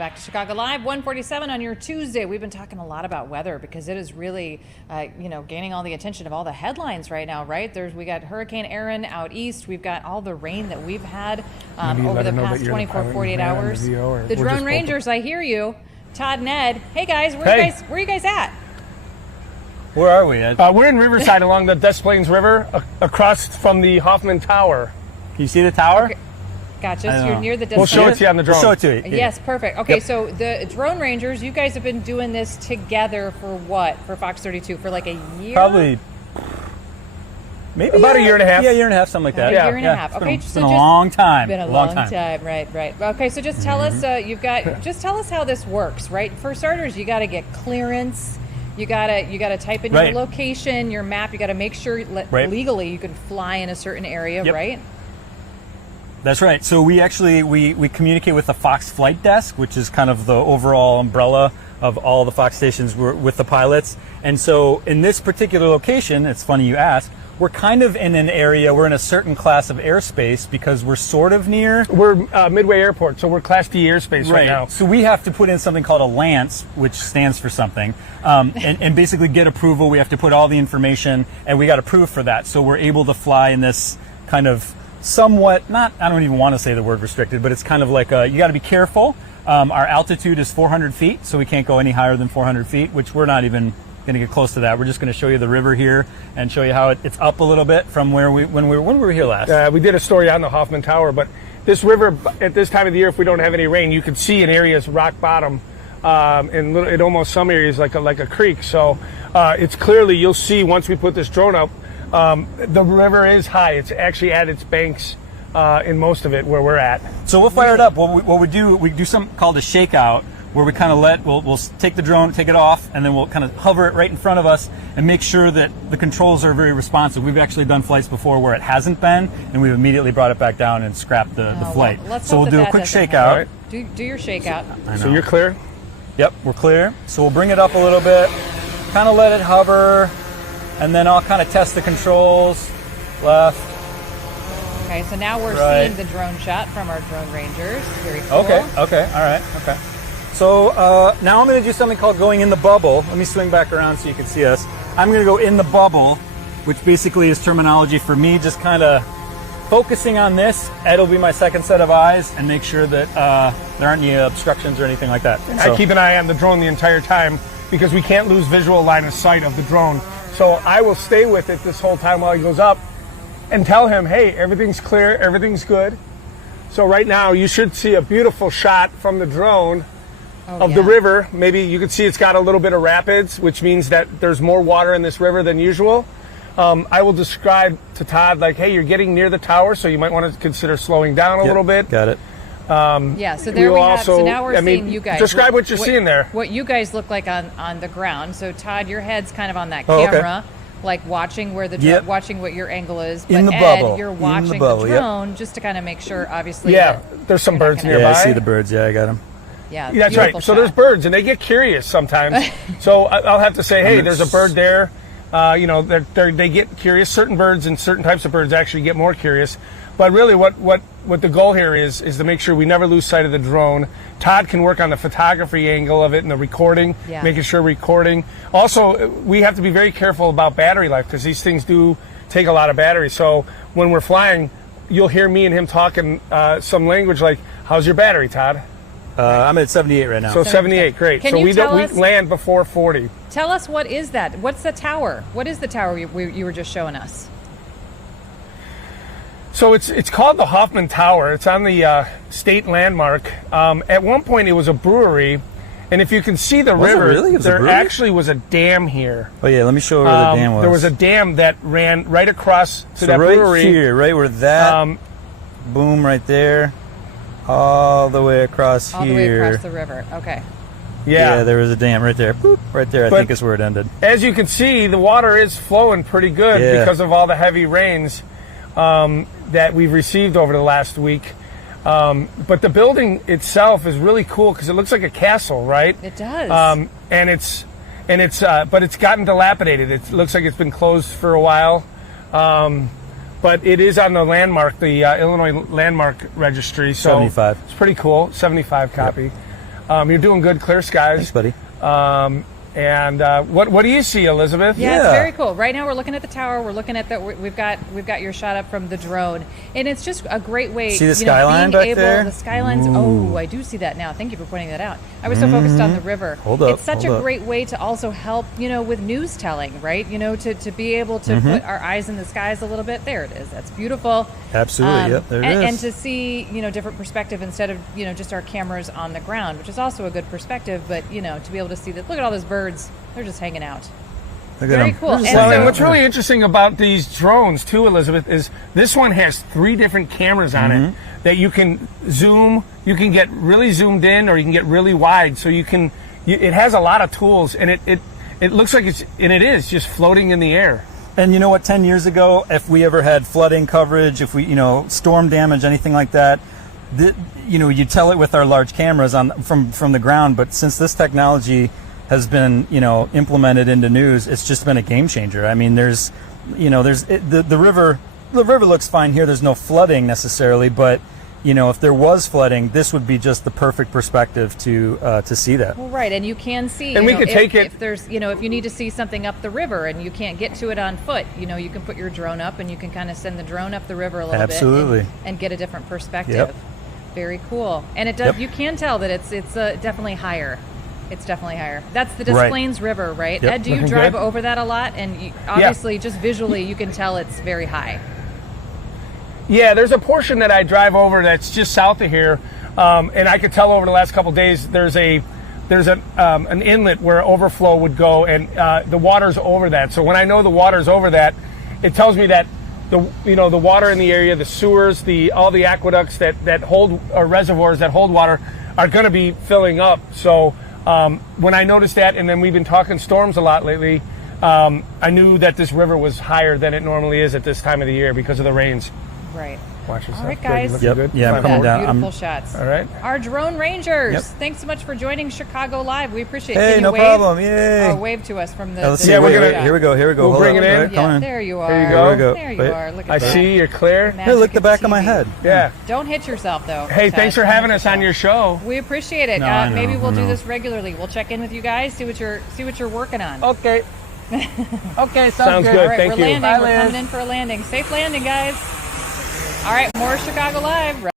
back to Chicago Live, 147 on your Tuesday. We've been talking a lot about weather because it is really, gaining all the attention of all the headlines right now, right? We got Hurricane Aaron out east. We've got all the rain that we've had over the past 24, 48 hours. The Drone Rangers, I hear you. Todd and Ed. Hey guys, where are you guys at? Where are we, Ed? We're in Riverside along the Des Plaines River across from the Hoffman Tower. Can you see the tower? Okay. Gotcha. So you're near the Des We'll show it to you on the drone. We'll show it to you. Yes, perfect. Okay, so the Drone Rangers, you guys have been doing this together for what? For Fox 32? For like a year? Probably, maybe about a year and a half. Yeah, a year and a half, something like that. A year and a half. Okay, it's been a long time. Been a long time. Right. Okay, so just tell us, just tell us how this works, right? For starters, you got to get clearance. You gotta type in your location, your map. You got to make sure legally you can fly in a certain area, right? That's right. So we actually we communicate with the Fox Flight Desk, which is kind of the overall umbrella of all the Fox stations with the pilots. And so in this particular location, it's funny you ask, we're kind of in an area, we're in a certain class of airspace because we're sort of near. We're Midway Airport, so we're Class D airspace right now. So we have to put in something called a LANCE, which stands for something, and basically get approval. We have to put all the information, and we got approved for that. So we're able to fly in this kind of somewhat, I don't even want to say the word restricted, but it's kind of like you got to be careful. Our altitude is 400 feet, so we can't go any higher than 400 feet, which we're not even going to get close to that. We're just going to show you the river here and show you how it's up a little bit from when we were here last. We did a story on the Hoffman Tower, but this river at this time of the year, if we don't have any rain, you can see in areas rock bottom, in almost some areas like a creek. So it's clearly, you'll see once we put this drone up, the river is high. It's actually at its banks in most of it where we're at. So we'll fire it up. What we do something called a shakeout, where we kind of we'll take the drone, take it off, and then we'll kind of hover it right in front of us and make sure that the controls are very responsive. We've actually done flights before where it hasn't been, and we've immediately brought it back down and scrapped the flight. So we'll do a quick shakeout. Do your shakeout. So you're clear? Yep, we're clear. So we'll bring it up a little bit, kind of let it hover, and then I'll kind of test the controls. Left. Okay, so now we're seeing the drone shot from our Drone Rangers. Very cool. Okay, all right, okay. So now I'm going to do something called going in the bubble. Let me swing back around so you can see us. I'm going to go in the bubble, which basically is terminology for me, just kind of focusing on this. Ed will be my second set of eyes and make sure that there aren't any obstructions or anything like that. I keep an eye on the drone the entire time because we can't lose visual line of sight of the drone. So I will stay with it this whole time while he goes up and tell him, hey, everything's clear, everything's good. So right now you should see a beautiful shot from the drone of the river. Maybe you can see it's got a little bit of rapids, which means that there's more water in this river than usual. I will describe to Todd, like, hey, you're getting near the tower, so you might want to consider slowing down a little bit. Got it. So there we have. So now we're seeing you guys. Describe what you're seeing there. What you guys look like on the ground. So Todd, your head's kind of on that camera, like watching where watching what your angle is. But in the Ed, bubble. you're watching the drone just to kind of make sure, obviously. There's some birds nearby. Yeah, I see the birds. Yeah, I got them. Yeah, that's right. So there's birds, and they get curious sometimes. So I'll have to say, hey, there's a bird there. They get curious. Certain birds and certain types of birds actually get more curious. But really, what the goal here is to make sure we never lose sight of the drone. Todd can work on the photography angle of it and the recording, making sure recording. Also, we have to be very careful about battery life because these things do take a lot of battery. So when we're flying, you'll hear me and him talking some language like, "How's your battery, Todd?" I'm at 78 right now. So 78, great. So we land before 40. Tell us, what is that? What's the tower? What is the tower you were just showing us? So it's called the Hoffman Tower. It's on the state landmark. At one point, it was a brewery, and if you can see the river, there actually was a dam here. Oh yeah, let me show you where the dam was. There was a dam that ran right across to that brewery. Right here, right where that boom right there, all the way across here. All the way across the river. Okay. Yeah, there was a dam right there. Boop, right there, I think is where it ended. As you can see, the water is flowing pretty good because of all the heavy rains that we've received over the last week. But the building itself is really cool because it looks like a castle, right? It does. But it's gotten dilapidated. It looks like it's been closed for a while. But it is on the landmark, the Illinois Landmark Registry. So 75. It's pretty cool. 75 copy. You're doing good, clear skies. Thanks, buddy. And what do you see, Elizabeth? Yeah, it's Yeah. very cool. Right now, we're looking at the tower. We're looking at we've got your shot up from the drone, and it's just a great way. See the skyline being back able, there? The skylines. Oh, I do see that now. Thank you for pointing that out. I was so focused on the river. Hold up, It's such hold a up. great way to also help, with news telling, right? To be able to put our eyes in the skies a little bit. There it is. That's beautiful. Absolutely. Yep, there it and, is. And to see, different perspective instead of, just our cameras on the ground, which is also a good perspective. But, to be able to see that. Look at all those birds. They're just hanging out. Look at Very 'em. cool. They're just And Well, so- and what's really interesting about these drones too, Elizabeth, is this one has 3 different cameras on it that you can zoom. You can get really zoomed in, or you can get really wide. So it has a lot of tools, and it looks like it is just floating in the air. And you know what? 10 years ago, if we ever had flooding coverage, if we, storm damage, anything like that, you tell it with our large cameras from the ground. But since this technology has been, implemented into news, it's just been a game changer. I mean, the river looks fine here. There's no flooding necessarily, but if there was flooding, this would be just the perfect perspective to see that. Well, right, and you can see. And we could take it. If there's, if you need to see something up the river and you can't get to it on foot, you can put your drone up and you can kind of send the drone up the river a little Absolutely. bit and get a different perspective. Yep. Very cool, and it does. Yep. You can tell that it's definitely higher. It's definitely higher. That's the Des Right. Plaines River, right? Yep. Ed, do you Looking drive good. over that a lot? And obviously, just visually, you can tell it's very high. Yeah, there's a portion that I drive over that's just south of here, and I could tell over the last couple of days there's an inlet where overflow would go, and the water's over that. So when I know the water's over that, it tells me that the water in the area, the sewers, all the aqueducts that hold, or reservoirs that hold water, are going to be filling up. So when I noticed that, and then we've been talking storms a lot lately, I knew that this river was higher than it normally is at this time of the year because of the rains. Right. Watch yourself. All right, Good. guys. You looking Yep. good? Yeah, I'm Fine. coming down. Beautiful shots. All right. Our drone rangers. Yep. Thanks so much for joining Chicago Live. We appreciate it. Hey, Can you no wave? problem. Yay. Oh, wave to us from the. Let's the see. Yeah, we're Wait, gonna- here we go. We'll Hold bring up. it in. Right, come Yeah, on. there you are. There you go. Here we go. There you Wait. are. Look at I that. see. You're clear. Magic Hey, look the of back of my TV. head. Yeah. Don't hit yourself though. Hey, Todd. thanks for Don't having hit us on your yourself. show. We appreciate it. No, I know, Maybe we'll I do know. this regularly. We'll check in with you guys. See what you're working on. Okay. Okay, sounds good. All right, Thank we're you. landing. Bye, We're Liz. coming in for a landing. Safe landing, guys. All right, more Chicago Live.